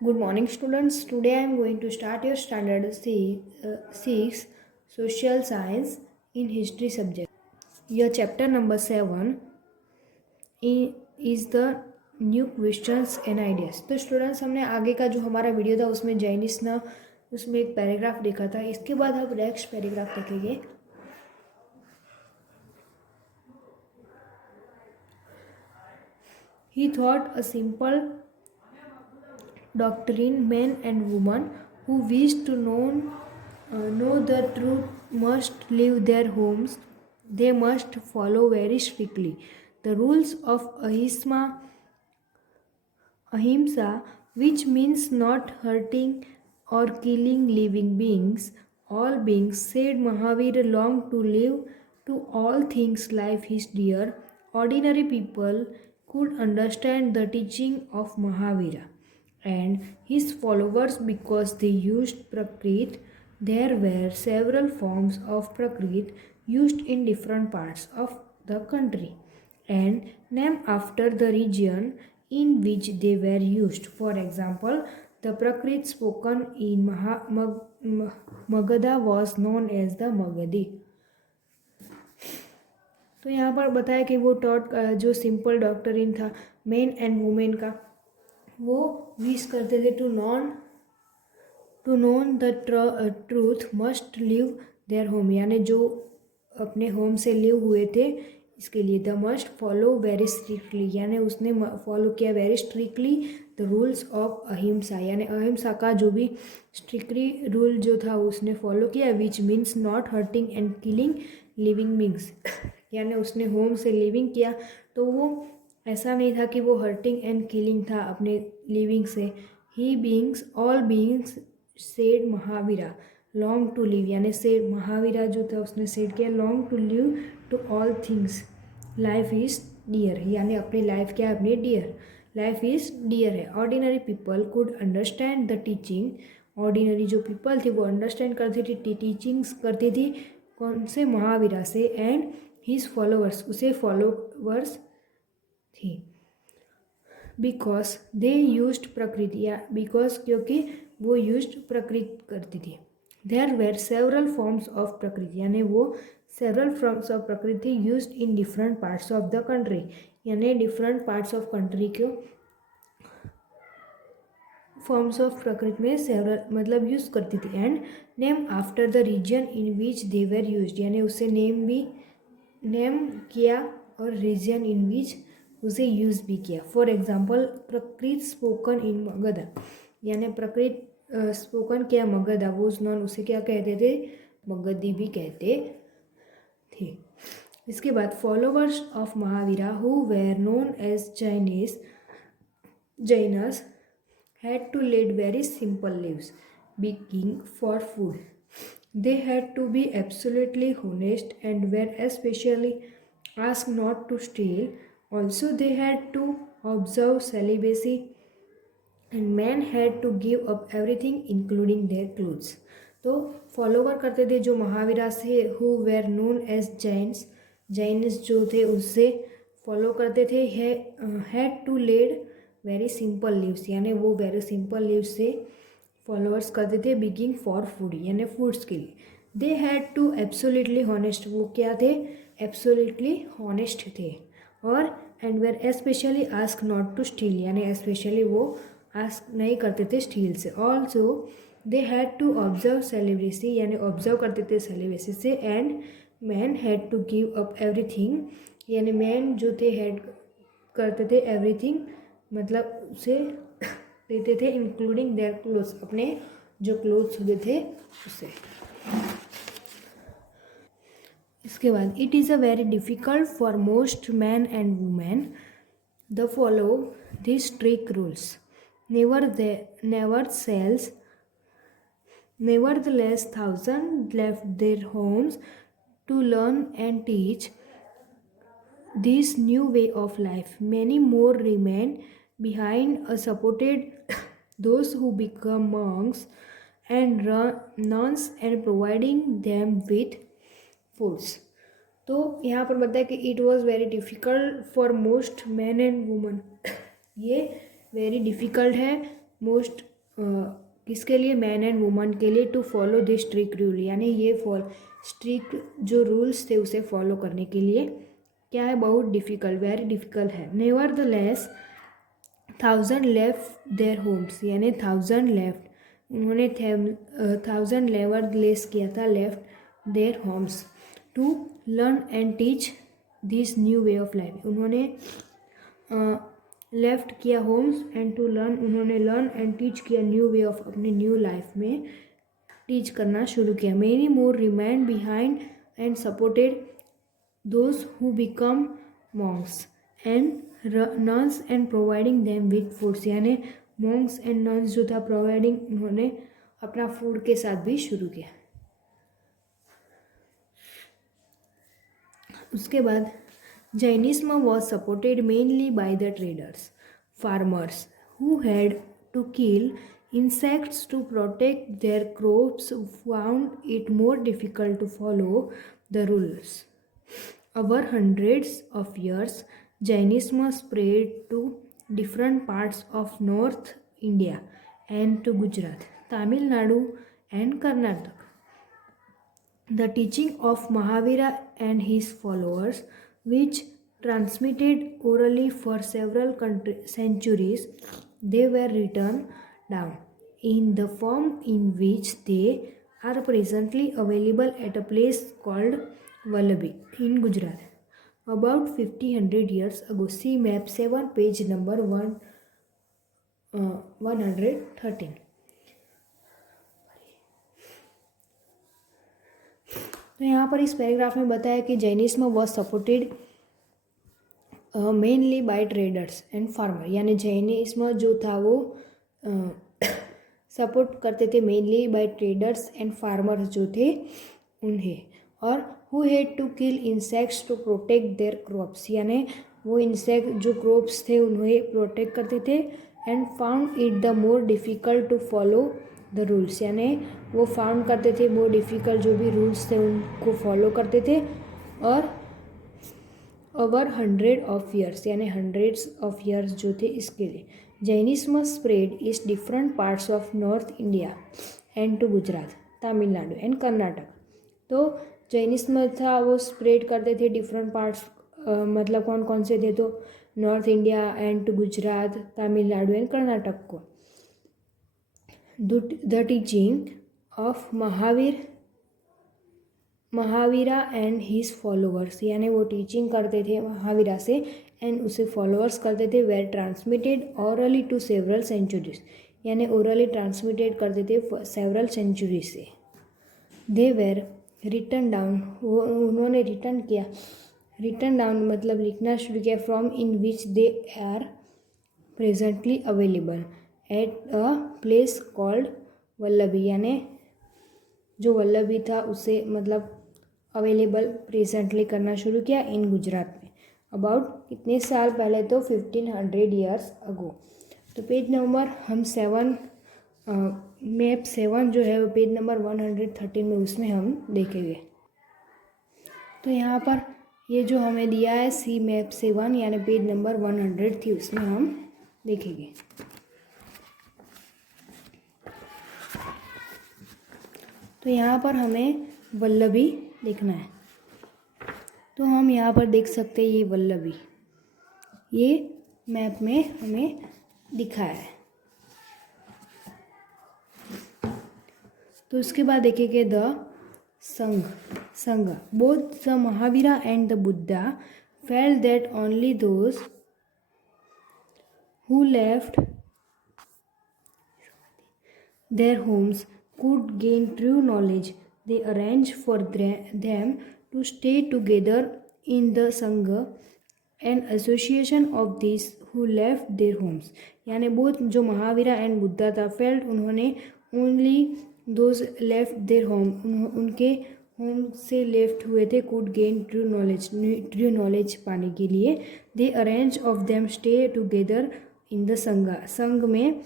Good morning, students. Today I am going to start your standard 6 social science in history subject. Your chapter number 7 is the new questions and ideas. तो students, हमने आगे का जो हमारा video था उसमें Janice ना उसमें एक पैराग्राफ देखा था. इसके बाद हम नेक्स्ट पैराग्राफ देखेंगे. He thought a simple doctrine, men and women who wish to know the truth must leave their homes. They must follow very strictly the rules of ahimsa, which means not hurting or killing living beings. All beings, said Mahavir, long to live. To all things, life is dear. Ordinary people could understand the teaching of Mahavira and his followers because they used Prakrit. There were several forms of Prakrit used in different parts of the country and named after the region in which they were used. For example, the Prakrit spoken in Magadha was known as the Magadhi. तो यहाँ पर बताया कि वो taught जो simple doctrine था men and women का, वो विश करते थे to known the truth must live their home, यानी जो अपने होम से लिव हुए थे इसके लिए the must follow very strictly, यानी उसने फॉलो किया very strictly the rules of अहिंसा, यानी अहिंसा का जो भी स्ट्रिक्टली रूल जो था उसने फॉलो किया. Which means not hurting and killing living beings, यानी उसने होम से लिविंग किया तो वो ऐसा नहीं था कि वो हर्टिंग एंड किलिंग था अपने लिविंग से. He beings all beings said Mahavira long to live, यानी सेड महावीरा जो था उसने सेड किया long to live to all things life is dear, यानी अपनी लाइफ क्या है अपनी डियर, लाइफ इज डियर है. Ordinary people could understand the teaching, ordinary जो पीपल थे वो अंडरस्टैंड करती थी, टीचिंग्स करती थी कौन से महावीरा से. एंड हिज फॉलोअर्स, उसे फॉलोवर्स थी. बिकॉज दे यूज्ड प्रकृति, या बिकॉज क्योंकि वो यूज्ड प्रकृति करती थी. There were several forms of Prakrit, यानी वो several forms of Prakrit used in different parts of the country, यानी डिफरेंट पार्ट्स ऑफ कंट्री को फॉर्म्स ऑफ प्रकृति में सेवरल मतलब यूज करती थी. And name after the region in which they were used, यानी उसे नेम किया और रीजन इन विच उसे यूज भी किया. फॉर एग्जाम्पल प्रकृत स्पोकन इन मगध, यानी प्रकृत स्पोकन किया मगधा, वो नॉन उसे क्या कहते थे मगधी भी कहते थे. इसके बाद followers of Mahavira who were known as Jainas had to lead very simple lives, begging for food. They had to be absolutely honest and were especially asked not to steal. Also, they had to observe celibacy and men had to give up everything including their clothes. तो follower करते थे जो महावीरा से, who were known as Jains जो थे उससे follow करते थे. Had to lead very simple lives, यानी वो वेरी सिंपल लिव्स से फॉलोअर्स करते थे. बिगिंग फॉर फूड, यानी फूड्स के लिए. They had to absolutely honest, वो क्या थे एब्सोल्युटली हॉनेस्ट थे. और and were specially ask not to steal, यानी स्पेशली वो आस्क नहीं करते थे स्टील से. Also they had to observe celibacy, यानी ऑब्जर्व करते थे सेलिब्रेसी से. And man had to give up everything, यानी मैन जो थे हैड करते थे एवरीथिंग मतलब उसे देते थे इंक्लूडिंग देयर क्लोथ्स, अपने जो क्लोथ्स होते थे उसे. इसके बाद it is a very difficult for most man and women the follow this strict rules. Nevertheless, thousands left their homes to learn and teach this new way of life. Many more remain behind, supported those who become monks and nuns and providing them with foods. तो यहाँ पर बताया कि it was very difficult for most man and woman, ये very difficult है most किसके लिए, man and woman के लिए, to follow this strict rule, यानी ये स्ट्रिक्ट जो रूल्स थे उसे फॉलो करने के लिए क्या है, बहुत डिफ़िकल्ट, वेरी डिफ़िकल्ट है। Nevertheless 1000 left their homes, यानी 1000 लेफ्ट, उन्होंने 1000 लेवर लेस किया था, left their homes to learn and teach this new way of life, उन्होंने लेफ्ट किया होम्स एंड टू लर्न, उन्होंने लर्न एंड टीच किया न्यू वे ऑफ, अपनी न्यू लाइफ में टीच करना शुरू किया। Many more remained behind and supported those who become monks and nuns and providing them with foods, यानी Monks and nuns जो था प्रोवाइडिंग, उन्होंने अपना फूड के साथ भी शुरू किया। उसके बाद Jainism was supported mainly by the traders, farmers who had to kill insects to protect their crops found it more difficult to follow the rules. Over hundreds of years, Jainism spread to different parts of North India and to Gujarat, Tamil Nadu and Karnataka. The teaching of Mahavira and his followers, which transmitted orally for several centuries, they were written down in the form in which they are presently available at a place called Vallabhi in Gujarat. About 1500 years ago, see map 7, page number 113. तो यहाँ पर इस paragraph में बताया कि Jainism was supported mainly by traders and farmer, यानी Jainism जो था वो सपोर्ट करते थे mainly by traders and farmers जो थे उन्हें, और who had to kill insects to protect their crops, यानी वो इंसेक्ट जो क्रॉप्स थे उन्हें प्रोटेक्ट करते थे, and found it the more difficult to follow the rules, यानी वो फाउंड करते थे मोर डिफ़िकल्ट जो भी रूल्स थे उनको फॉलो करते थे, और ओवर 100 ऑफ ईयर्स, यानी हंड्रेड्स ऑफ ईयर्स जो थे इसके लिए। Jainism spread is different parts of north India and to Gujarat, Tamil Nadu and Karnataka. तो जैनिज्म था वो स्प्रेड करते थे डिफरेंट पार्ट्स, मतलब कौन कौन से थे, तो North India and to Gujarat, Tamil Nadu and Karnataka को। The teaching of Mahavira and his followers, यानी वो टीचिंग करते थे महावीरा से एंड उसे फॉलोअर्स करते थे, were transmitted orally to several centuries, यानी ओरली ट्रांसमिटेड करते थे सेवरल सेंचुरी से। दे वेर रिटन डाउन, वो उन्होंने रिटन डाउन मतलब लिखना शुरू किया, from in which they are presently available at a place called Vallabhi, यानी जो वल्लभी था उसे मतलब अवेलेबल प्रेजेंटली करना शुरू किया इन गुजरात में। अबाउट कितने साल पहले, तो 1500 ईयर्स अगो। तो पेज नंबर हम 7 मैप 7 जो है वो पेज नंबर 113 में उसमें हम देखेंगे। तो यहाँ पर ये जो हमें दिया है सी मैप 7 यानी पेज नंबर 100 थी उसमें हम देखेंगे। तो यहाँ पर हमें वल्लभी देखना है, तो हम यहाँ पर देख सकते हैं ये वल्लभी, ये मैप में हमें दिखाया है। तो उसके बाद देखेंगे द संघ, both the Mahavira and the Buddha felt that only those who left their Holmes could gain true knowledge. They arranged for them to stay together in the Sangha, an association of these who left their homes. यानी both जो Mahavira and Buddha था felt, उन्होंने only those left their home, उनके home से left हुए थे, could gain true knowledge पाने के लिए। They arrange of them stay together in the sangha, sangha में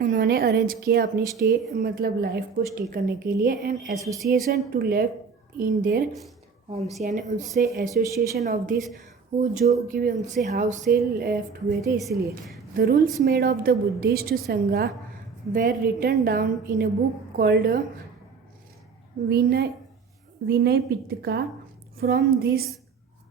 उन्होंने अरेंज किया अपनी स्टे मतलब लाइफ को स्टे करने के लिए। And association to left in their homes, यानी उससे एसोसिएशन ऑफ दिस वो जो कि उनसे हाउस से लेफ्ट हुए थे इसलिए। The rules made of the Buddhist संघा were written down in a book called Vinay Pitaka. From this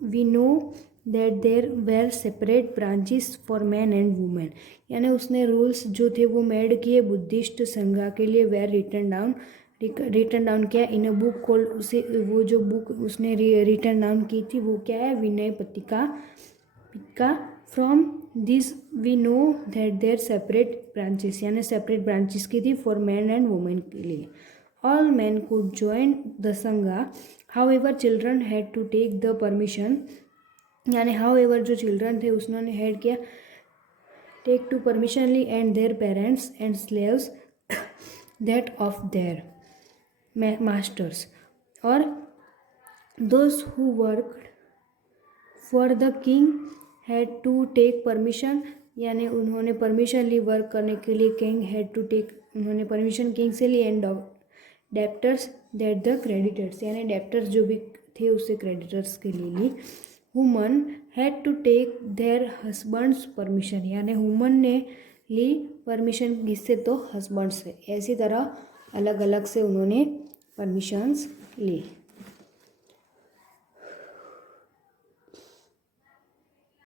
we know that there were separate branches for men and women. यानी उसने रूल्स जो थे वो मेड किए बुद्धिस्ट संघा के लिए, वेर रिटन डाउन किया इन अ बुक कॉल्ड, उसे वो जो बुक उसने रिटन डाउन की थी वो क्या है, Vinaya Pitaka. From this we know that there separate branches, यानी सेपरेट ब्रांचेस की थी फॉर मैन एंड वुमेन के लिए। All man could join the sangha, however children had to take the permission, यानी हाउएवर जो चिल्ड्रन थे उसने हैड किया टेक टू परमिशनली and their parents and slaves that of their masters, और those who worked for the king had to take permission, यानी उन्होंने permission ली वर्क करने के लिए, किंग हैड टू टेक, उन्होंने परमिशन किंग से ली, and debtors that the creditors, यानी डेप्टर्स जो भी थे उससे क्रेडिटर्स के लिए ली। Woman had to take their husbands permission, यानी वुमन ने ली परमिशन किससे, तो हस्बैंड से। ऐसी तरह अलग अलग से उन्होंने परमिशंस ली।